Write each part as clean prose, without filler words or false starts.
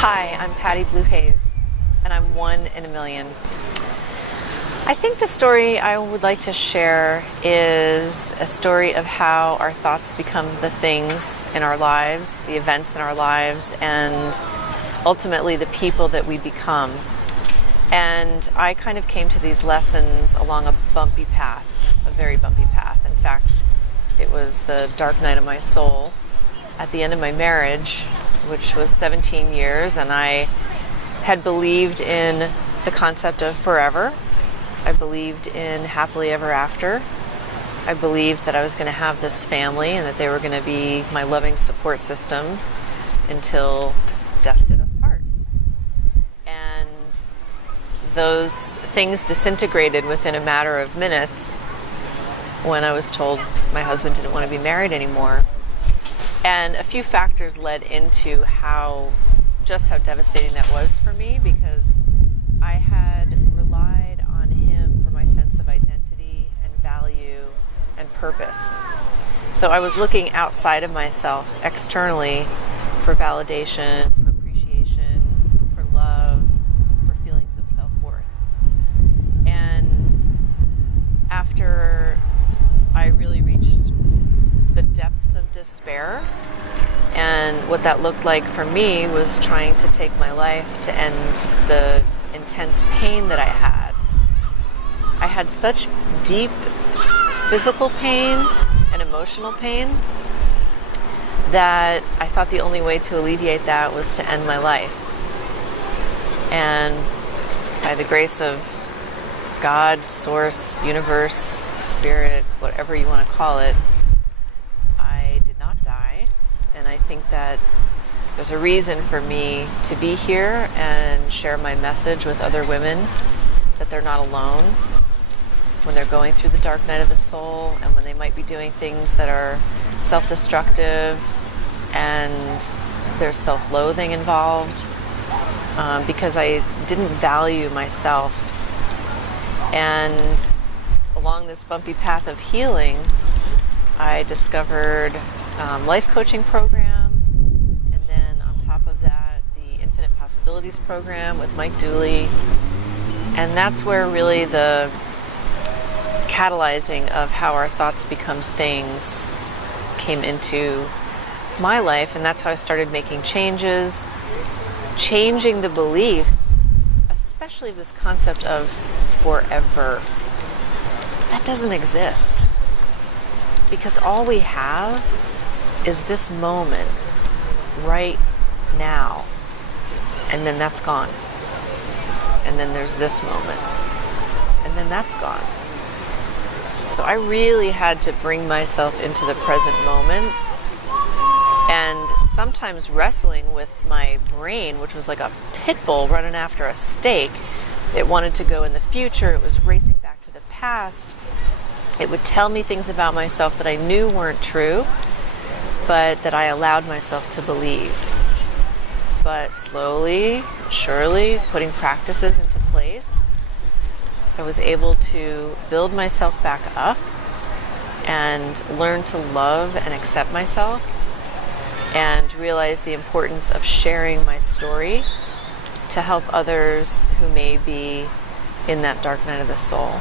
Hi, I'm Patty Blue Hayes, and I'm one in a million. I think the story I would like to share is a story of how our thoughts become the things in our lives, the events in our lives, and ultimately the people that we become. And I kind of came to these lessons along a bumpy path, a very bumpy path. In fact, it was the dark night of my soul at the end of my marriage, which was 17 years, and I had believed in the concept of forever. I believed in happily ever after. I believed that I was going to have this family and that they were going to be my loving support system until death did us part. And those things disintegrated within a matter of minutes when I was told my husband didn't want to be married anymore. And a few factors led into how devastating that was for me, because I had relied on him for my sense of identity and value and purpose. So I was looking outside of myself, externally, for validation, for appreciation, for love, for feelings of self-worth. And after I really reached the depths of despair, and what that looked like for me was trying to take my life to end the intense pain that I had. I had such deep physical pain and emotional pain that I thought the only way to alleviate that was to end my life. And by the grace of God, Source, Universe, Spirit, whatever you want to call it, I did not die. And I think that there's a reason for me to be here and share my message with other women, that they're not alone when they're going through the dark night of the soul, and when they might be doing things that are self-destructive and there's self-loathing involved, because I didn't value myself. And along this bumpy path of healing, I discovered life coaching program, and then on top of that, the Infinite Possibilities program with Mike Dooley. And that's where really the catalyzing of how our thoughts become things came into my life, and that's how I started making changes, changing the beliefs, especially this concept of forever. That doesn't exist, because all we have is this moment right now, and then that's gone. And then there's this moment, and then that's gone. So I really had to bring myself into the present moment, and sometimes wrestling with my brain, which was like a pit bull running after a steak. It wanted to go in the future. It was racing back to the past. It would tell me things about myself that I knew weren't true, but that I allowed myself to believe. But slowly, surely, putting practices into place, I was able to build myself back up and learn to love and accept myself, and realize the importance of sharing my story to help others who may be in that dark night of the soul.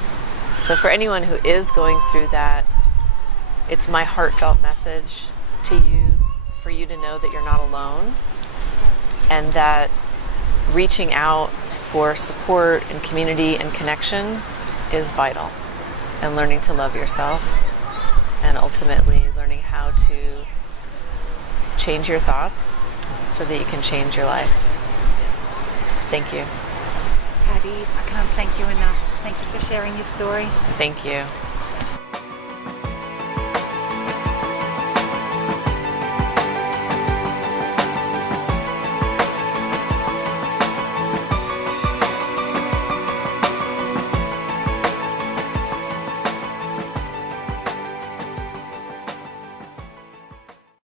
So for anyone who is going through that, it's my heartfelt message to you, for you to know that you're not alone, and that reaching out for support and community and connection is vital, and learning to love yourself, and ultimately learning how to change your thoughts so that you can change your life. Thank you. Patty, I can't thank you enough. Thank you for sharing your story. Thank you.